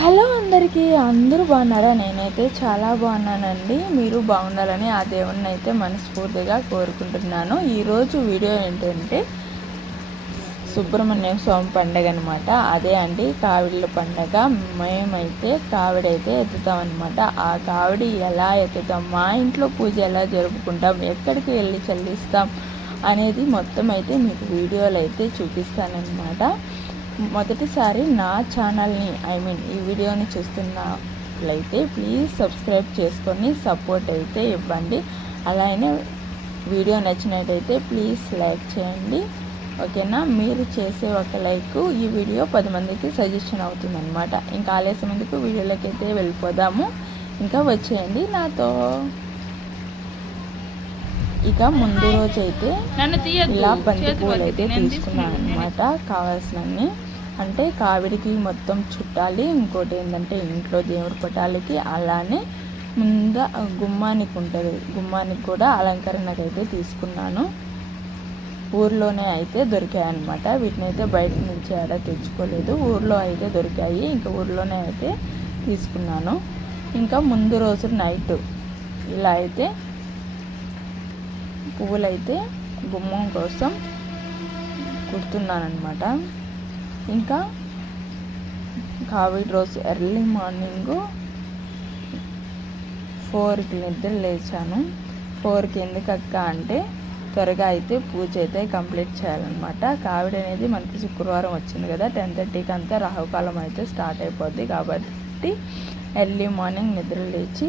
Hello అందరికీ, అందరూ బాగున్నారా? నేనైతే చాలా బాగున్నానండి. మీరు బాగుండాలని ఆ దేవుణ్ణి అయితే మనస్ఫూర్తిగా కోరుకుంటున్నాను. ఈరోజు వీడియో ఏంటంటే సుబ్రహ్మణ్యం స్వామి పండగ అనమాట. అదే అండి కావిడిల పండగ. మేమైతే కావిడైతే ఎత్తుతామన్నమాట. ఆ కావిడి ఎలా ఎత్తుతాం, మా ఇంట్లో పూజ ఎలా జరుపుకుంటాం, ఎక్కడికి వెళ్ళి చెల్లిస్తాం అనేది మొత్తం అయితే మీకు వీడియోలు అయితే చూపిస్తానన్నమాట. మొదటిసారి నా ఛానల్ని ఈ వీడియోని చూస్తున్నట్లయితే ప్లీజ్ సబ్స్క్రైబ్ చేసుకొని సపోర్ట్ అయితే ఇవ్వండి. అలానే వీడియో నచ్చినట్టయితే ప్లీజ్ లైక్ చేయండి, ఓకేనా? మీరు చేసే ఒక లైక్ ఈ వీడియో 10 మందికి సజెషన్ అవుతుందన్నమాట. ఇంకా ఆలస్యం ఎందుకు, వీడియోలోకి అయితే వెళ్ళిపోదాము. ఇంకా వచ్చేయండి నాతో. ఇక ముందు రోజు అయితే ఇలా బంతి పూలు అయితే తీసుకున్నాను అనమాట. కావాల్సినన్ని అంటే కావిడికి మొత్తం చుట్టాలి, ఇంకోటి ఏంటంటే ఇంట్లో దేవుడి పటాలకి, అలానే ముందు గుమ్మానికి ఉంటుంది, గుమ్మానికి కూడా అలంకరణకు అయితే తీసుకున్నాను. ఊర్లోనే అయితే దొరికాయి అనమాట. వీటిని అయితే బయట నుంచి ఆడ తెచ్చుకోలేదు, ఊర్లో అయితే దొరికాయి. ఇంకా ఊర్లోనే అయితే తీసుకున్నాను. ఇంకా ముందు రోజు నైట్ ఇలా అయితే పువ్వులైతే గుమ్మం కోసం కుడుతున్నాను అనమాట. ఇంకా కావిడి రోజు ఎర్లీ మార్నింగ్ 4కి నిద్ర లేచాను. 4కి ఎందుకు అక్క అంటే త్వరగా అయితే పూజ అయితే కంప్లీట్ చేయాలన్నమాట. కావిడి అనేది మనకి శుక్రవారం వచ్చింది కదా, 10:30కి అంతా రాహుకాలం అయితే స్టార్ట్ అయిపోద్ది. కాబట్టి ఎర్లీ మార్నింగ్ నిద్ర లేచి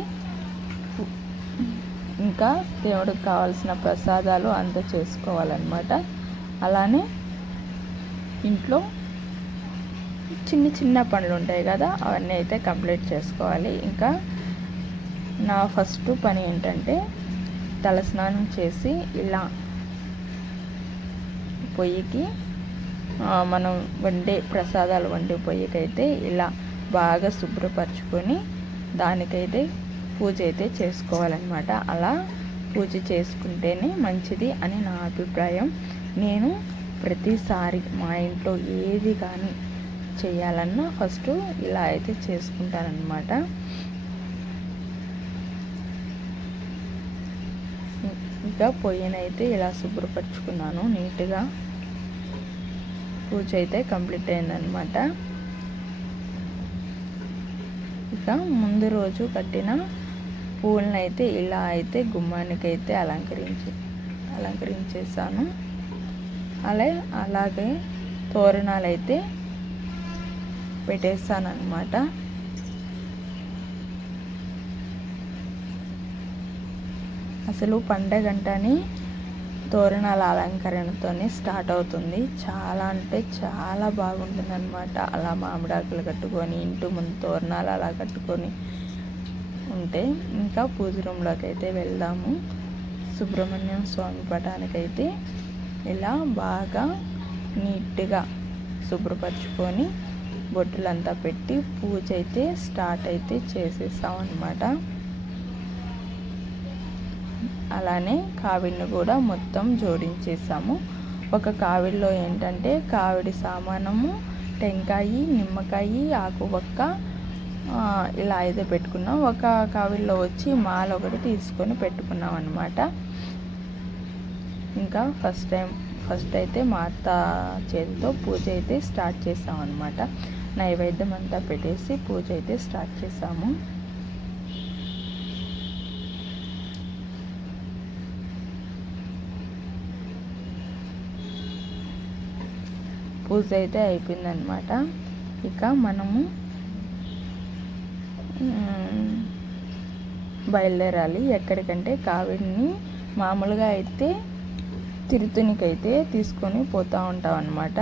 ఇంకా దేవుడికి కావాల్సిన ప్రసాదాలు అంతా చేసుకోవాలన్నమాట. అలానే ఇంట్లో చిన్న చిన్న పనులు ఉంటాయి కదా, అవన్నీ అయితే కంప్లీట్ చేసుకోవాలి. ఇంకా నా ఫస్ట్ పని ఏంటంటే తలస్నానం చేసి ఇలా పొయ్యికి మనం ప్రసాదాలు వండే పొయ్యికైతే ఇలా బాగా శుభ్రపరచుకొని దానికైతే పూజ అయితే చేసుకోవాలన్నమాట. అలా పూజ చేసుకుంటేనే మంచిది అని నా అభిప్రాయం. నేను ప్రతిసారి మా ఇంట్లో ఏది కానీ చేయాలన్నా ఫస్ట్ ఇలా అయితే చేసుకుంటానన్నమాట. ఇంకా పొయ్యినైతే ఇలా శుభ్రపరచుకున్నాను నీట్గా. పూజ అయితే కంప్లీట్ అయిందనమాట. ఇక ముందు రోజు కట్టిన పూలనైతే ఇలా అయితే గుమ్మానికైతే అలంకరించేసాను. అలాగే తోరణాలు అయితే పెట్టేస్తాను అనమాట. అసలు పండగంటని తోరణాల అలంకరణతోనే స్టార్ట్ అవుతుంది. చాలా అంటే చాలా బాగుంటుంది అనమాట. అలా మామిడాకులు కట్టుకొని ఇంటి ముందు తోరణాలు అలా కట్టుకొని ఉంటే. ఇంకా పూజ రూమ్లోకి అయితే వెళ్దాము. సుబ్రహ్మణ్యం స్వామి పటానికైతే ఇలా బాగా నీట్గా శుభ్రపరచుకొని బొట్టులంతా పెట్టి పూజ అయితే స్టార్ట్ అయితే చేసేసామన్నమాట. అలానే కావిడిని కూడా మొత్తం జోడించేసాము. ఒక కావిడిలో ఏంటంటే కావిడి సామానము, టెంకాయ, నిమ్మకాయ, ఆకువక్క ఇలా అయితే పెట్టుకున్నాం. ఒక కావిడిలో వచ్చి మాల ఒకటి తీసుకొని పెట్టుకున్నాం అన్నమాట. ఇంకా ఫస్ట్ అయితే మా అత్త చేతితో పూజ అయితే స్టార్ట్ చేసామన్నమాట. నైవేద్యం అంతా పెట్టేసి పూజ అయితే స్టార్ట్ చేసాము. పూజ అయితే అయిపోయిందనమాట. ఇక మనము బయలుదేరాలి. ఎక్కడికంటే కావిడిని మామూలుగా అయితే తిరుతునికైతే తీసుకొని పోతూ ఉంటాం అన్నమాట.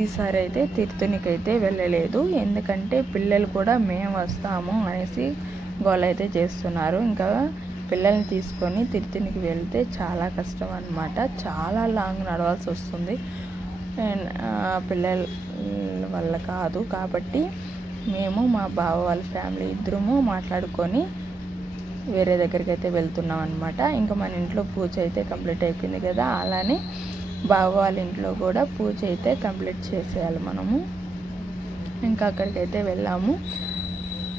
ఈసారి అయితే తిరుతునికైతే వెళ్ళలేదు, ఎందుకంటే పిల్లలు కూడా మేము వస్తాము అనేసి గోల అయితే చేస్తున్నారు. ఇంకా పిల్లల్ని తీసుకొని తిరుతునికి వెళ్తే చాలా కష్టం అన్నమాట. చాలా లాంగ్ నడవాల్సి వస్తుంది, పిల్లల వల్ల కాదు. కాబట్టి మేము మా బావ వాళ్ళ ఫ్యామిలీ ఇద్దరము మాట్లాడుకొని వేరే దగ్గరికి అయితే వెళ్తున్నాం అనమాట. ఇంకా మన ఇంట్లో పూజ అయితే కంప్లీట్ అయిపోయింది కదా, అలానే బావ వాళ్ళ ఇంట్లో కూడా పూజ అయితే కంప్లీట్ చేసేయాలి మనము. ఇంకా అక్కడికైతే వెళ్ళాము.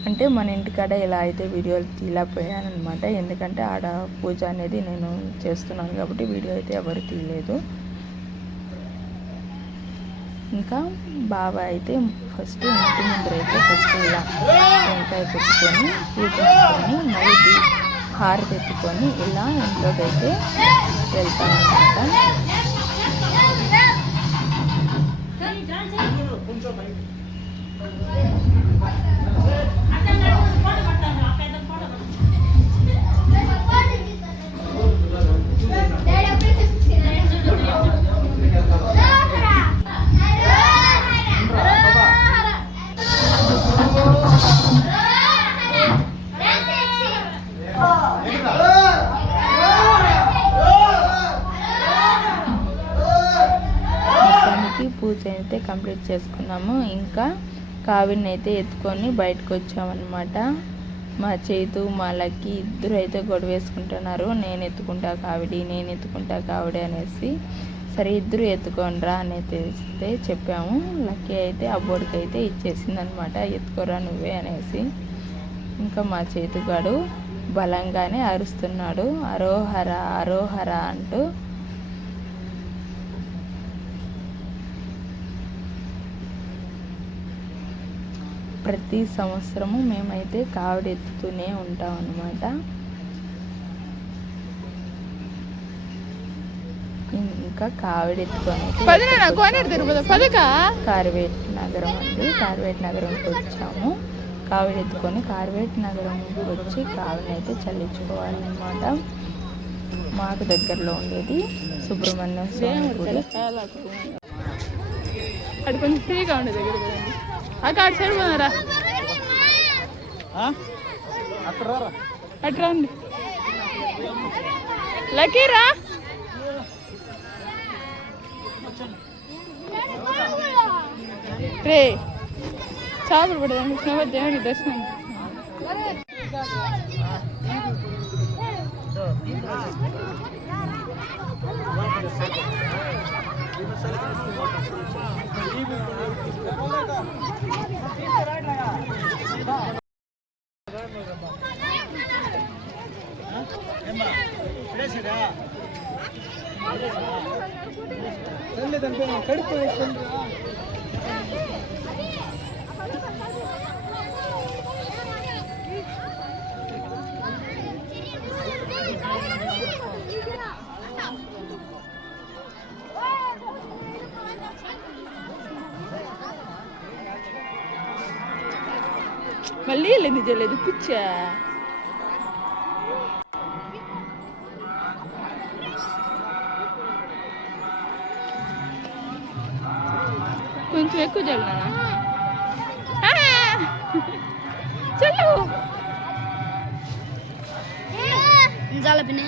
అంటే మన ఇంటికాడ ఇలా అయితే వీడియోలు తీయలేకపోయానమాట. ఎందుకంటే ఆడ పూజ అనేది నేను చేస్తున్నాను కాబట్టి వీడియో అయితే ఎవరు తీయలేదు. ఇంకా బాబా అయితే ఫస్ట్ ఇంటి ముందర అయితే ఫస్ట్ ఇలా టెంకాయ పెట్టుకొని పూజించుకొని మళ్ళీ హారతి ఎత్తుకొని ఇలా ఇంట్లోకి అయితే వెళ్తామన్నమాట. పూజ అయితే కంప్లీట్ చేసుకున్నాము. ఇంకా కావిడిని అయితే ఎత్తుకొని బయటకు వచ్చామన్నమాట. మా చేతు మా లక్కీ ఇద్దరు అయితే గొడవ వేసుకుంటున్నారు. నేను ఎత్తుకుంటా కావిడి అనేసి. సరే ఇద్దరు ఎత్తుకోనరా అనేది చెప్పాము. లక్కీ అయితే అబ్బోడికి అయితే ఇచ్చేసింది అనమాట, ఎత్తుకోరా నువ్వే అనేసి. ఇంకా మా చేతుగాడు బలంగానే అరుస్తున్నాడు, అరోహర అరోహర అంటూ. ప్రతి సంవత్సరము మేమైతే కావిడి ఎత్తుతూనే ఉంటాం అన్నమాట. ఇంకా కావిడి ఎత్తుకొని కార్వేట్ నగరం అండి, కార్వేట్ నగరంకి వచ్చాము. కావిడి ఎత్తుకొని కార్వేట్ నగరంకి వచ్చి కావిడిని అయితే చల్లించుకోవాలన్నమాట. మాకు దగ్గరలో ఉండేది సుబ్రహ్మణ్య స్వామి గుడి. అది కొంచెం ఫ్రీగా ఉండేది దగ్గర కదండి. అక్కడ సైడ్ పోనారా, అట్రా అండి లక్కీరా. రే చేపలు పడదాం దేవుడి దర్శనం. మళ్ళీ వెళ్ళింది చేయలేదు పిచ్చా. కొంచెం ఎక్కువ చల్లినా చల్లు పిన్ని.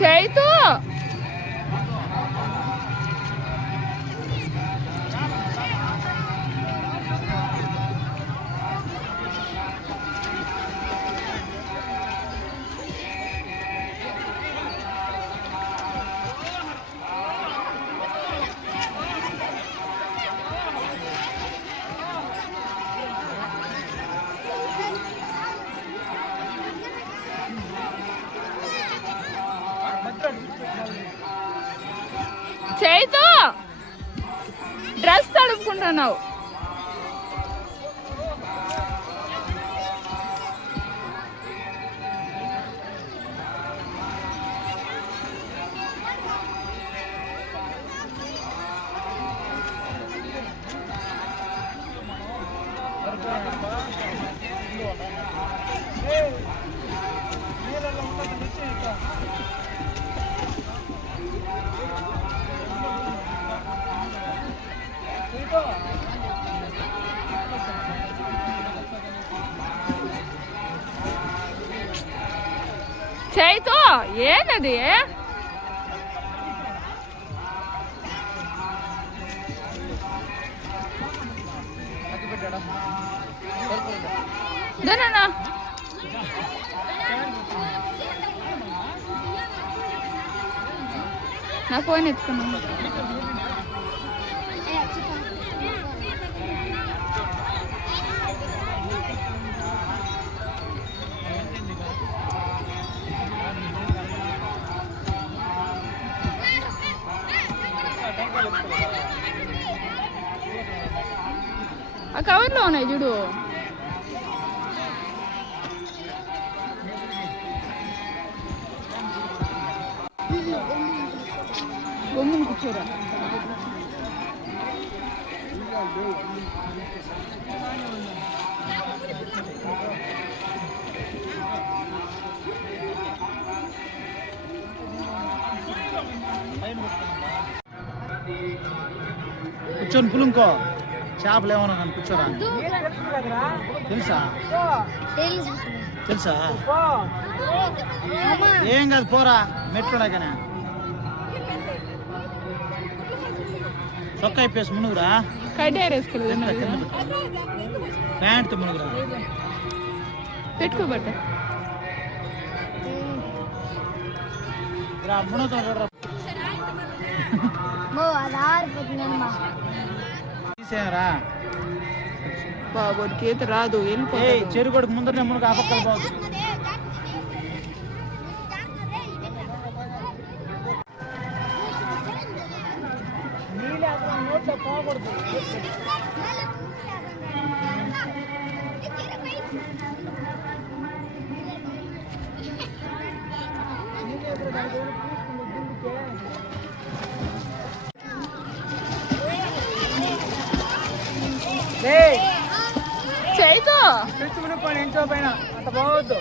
చైతు ఎత్తుకుంటున్నావు? చేయితో ఏంటది? నా ఫోన్ ఎత్తుకున్నా. ఆ కవర్లో ఉన్నాయి చూడు. గమ్మున కూర్చోరా. కూర్చొని పులుంకో. చేపలు ఏమన్నా కానీ కూర్చోరా. తెలుసా? తెలుసా? ఏం కాదు పోరా. మెట్లున్నా కానీ చొక్కా ఇప్పేసి మునుగురా. కట్టేరేసుకోలేదు. ప్యాంట్తో మునుగురా. పెట్టుకోబట్ట మునుగుతా చూడరా. తీసేయరా బాబోడికి ఈత రాదు. వెళ్ళిపో. చెరుగొడుకు ముందరనే మునుగు. ఆ పక్కన బాగు. పోకూడదు. చేయితో తెచ్చుకుని ఇంట్లో పైన అంత బాగొద్దు.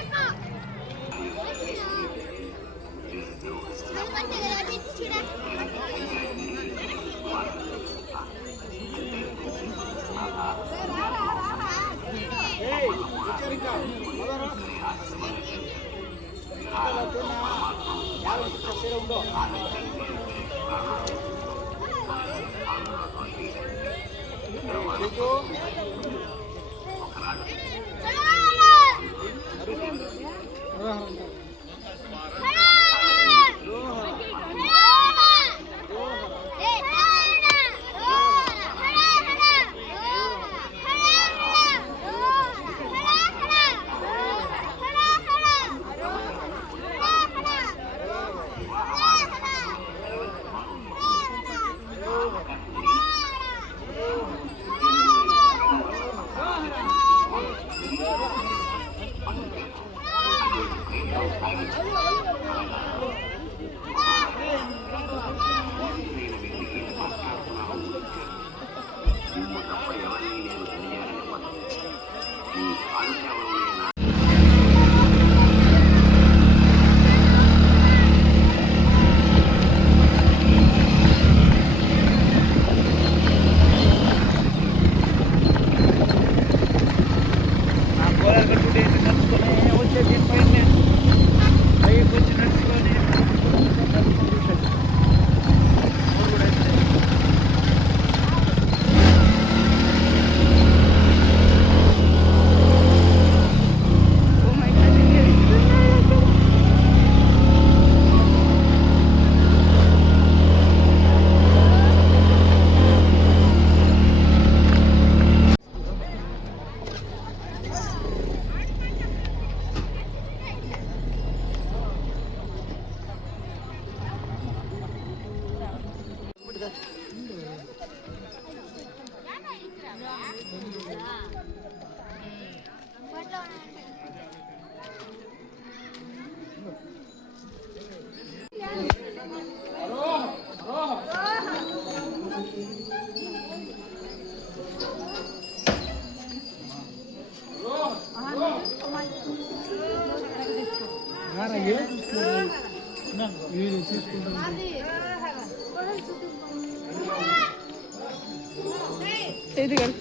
ఇది కదా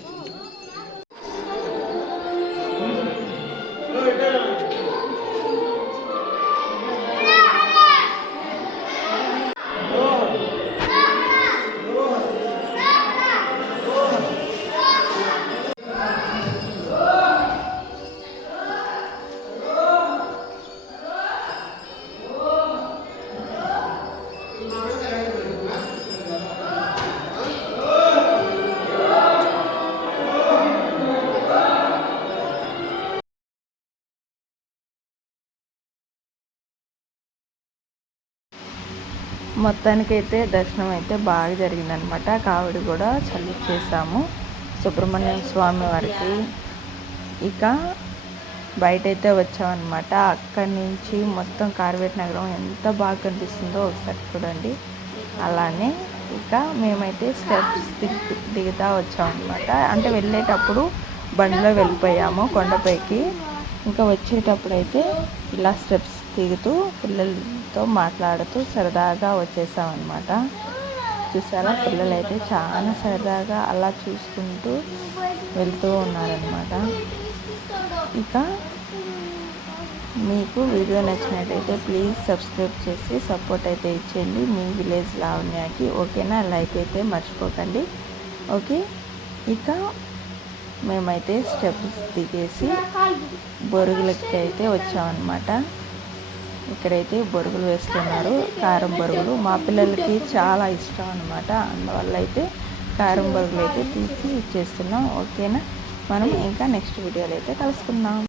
మొత్తానికైతే దర్శనం అయితే బాగా జరిగిందనమాట. కావిడి కూడా చల్లిచ్చేసాము సుబ్రహ్మణ్య స్వామి వారికి. ఇక బయటైతే వచ్చామన్నమాట. అక్కడి నుంచి మొత్తం కార్వేట్ నగరం ఎంత బాగా కనిపిస్తుందో ఒకసారి చూడండి. అలానే ఇక మేమైతే స్టెప్స్ దిగుతా వచ్చామన్నమాట. అంటే వెళ్ళేటప్పుడు బండిలో వెళ్ళిపోయాము కొండపైకి. ఇంకా వచ్చేటప్పుడు అయితే ఇలా స్టెప్స్ దిగుతూ పిల్లలతో మాట్లాడుతూ సరదాగా వచ్చేసామన్నమాట. చూసారా, పిల్లలు అయితే చాలా సరదాగా అలా చూసుకుంటూ వెళ్తూ ఉన్నారనమాట. ఇక మీకు వీడియో నచ్చినట్టయితే ప్లీజ్ సబ్స్క్రైబ్ చేసి సపోర్ట్ అయితే ఇచ్చేయండి మీ విలేజ్ లావణ్యకి. ఓకేనా, లైక్ అయితే మర్చిపోకండి. ఓకే, ఇక మేమైతే స్టెప్స్ దిగేసి బొరుగులకి అయితే వచ్చామన్నమాట. ఇక్కడైతే బొరుగులు వేస్తున్నారు, కారం బొరుగులు. మా పిల్లలకి చాలా ఇష్టం అన్నమాట. అందువల్ల అయితే కారం బొరుగులు అయితే తీసి ఇచ్చేస్తున్నాం. ఓకేనా, మనం ఇంకా నెక్స్ట్ వీడియోలో అయితే కలుసుకుందాం.